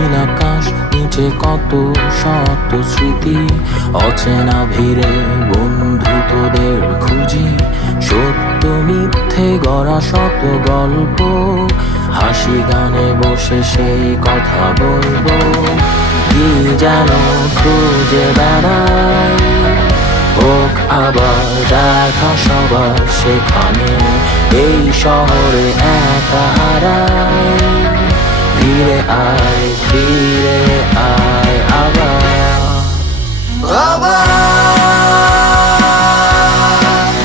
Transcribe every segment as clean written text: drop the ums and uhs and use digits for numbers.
নীল আকাশ নিচে কত শত স্মৃতি, অচেনা ভিড়ে বন্ধু তোদের খুঁজি। সত্য মিথ্যে গড়া শত গল্প, হাসি গানে বসে সেই কথা বলবো। কি যেন খুঁজে বেড়াই, হোক আবার দেখা সবার সেখানে। এই শহরে একা হারাই, ফিরে আয় আবার।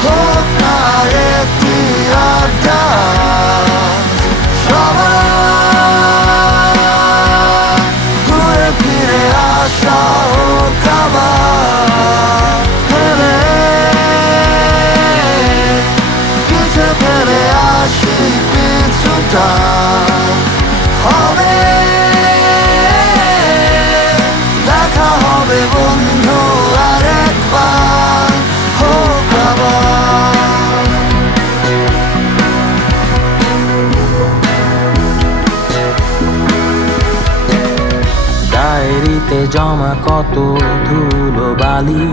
হোক না একটি আড্ডা, সবার ঘুরে ফিরে আসা হোক আবার। ফেলে পিছে ফেলে আসি পিছুটা হবে, দেখা হবে বন্ধু আরেকবার, হোক আবার। ডায়েরিতে জমা কত ধুলো বালি,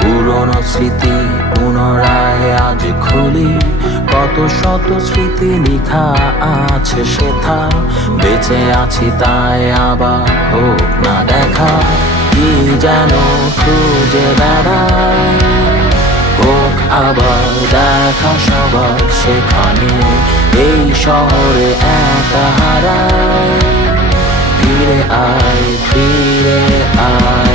পুরনো স্মৃতি পুনরায় আজ খুলি। কত শত স্মৃতি লিখা আছে সেথা, বেঁচে আছি তাই আবার হোক না দেখা। কি যেন খুঁজে বেড়াই, হোক আবার দেখা সবার সেখানে। এই শহরে একা হারাই, ফিরে আয়